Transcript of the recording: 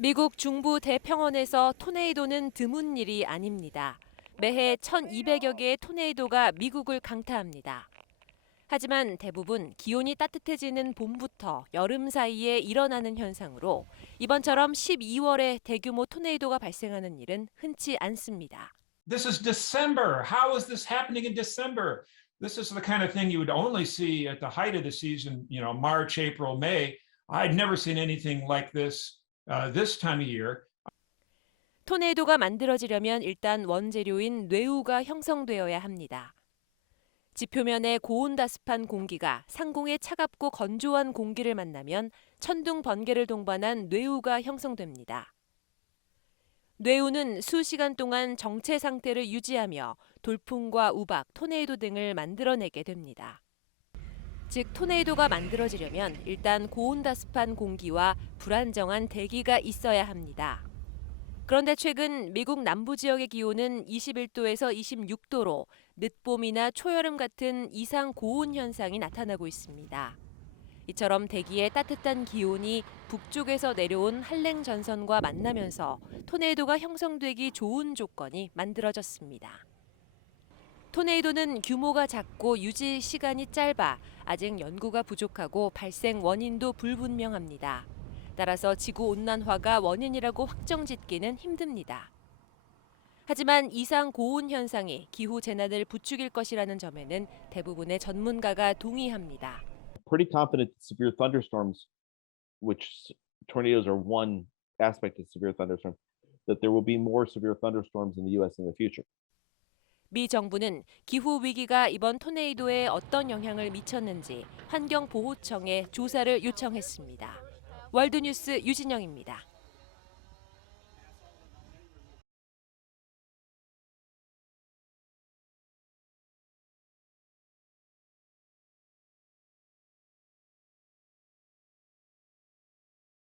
미국 중부 대평원에서 토네이도는 드문 일이 아닙니다. 매해 1,200여 개의 토네이도가 미국을 강타합니다. 하지만 대부분 기온이 따뜻해지는 봄부터 여름 사이에 일어나는 현상으로 이번처럼 12월에 대규모 토네이도가 발생하는 일은 흔치 않습니다. This is December. How is this happening in December? This is the kind of thing you would only see at the height of the season, you know, March, April, May. I'd never seen anything like this uh. 토네이도가 만들어지려면 일단 원재료인 뇌우가 형성되어야 합니다. 지표면의 고온다습한 공기가 상공의 차갑고 건조한 공기를 만나면 천둥 번개를 동반한 뇌우가 형성됩니다. 뇌우는 수시간 동안 정체 상태를 유지하며 돌풍과 우박, 토네이도 등을 만들어내게 됩니다. 즉 토네이도가 만들어지려면 일단 고온다습한 공기와 불안정한 대기가 있어야 합니다. 그런데 최근 미국 남부 지역의 기온은 21도에서 26도로 늦봄이나 초여름 같은 이상 고온 현상이 나타나고 있습니다. 이처럼 대기의 따뜻한 기온이 북쪽에서 내려온 한랭 전선과 만나면서 토네이도가 형성되기 좋은 조건이 만들어졌습니다. 토네이도는 규모가 작고 유지 시간이 짧아 아직 연구가 부족하고 발생 원인도 불분명합니다. 따라서 지구 온난화가 원인이라고 확정 짓기는 힘듭니다. 하지만 이상 고온 현상이 기후 재난을 부추길 것이라는 점에는 대부분의 전문가가 동의합니다. pretty confident severe thunderstorms, which tornadoes are one aspect of severe thunderstorms, that there will be more severe thunderstorms in the U.S. in the future. 미 정부는 기후 위기가 이번 토네이도에 어떤 영향을 미쳤는지 환경보호청에 조사를 요청했습니다. 월드뉴스 유진영입니다.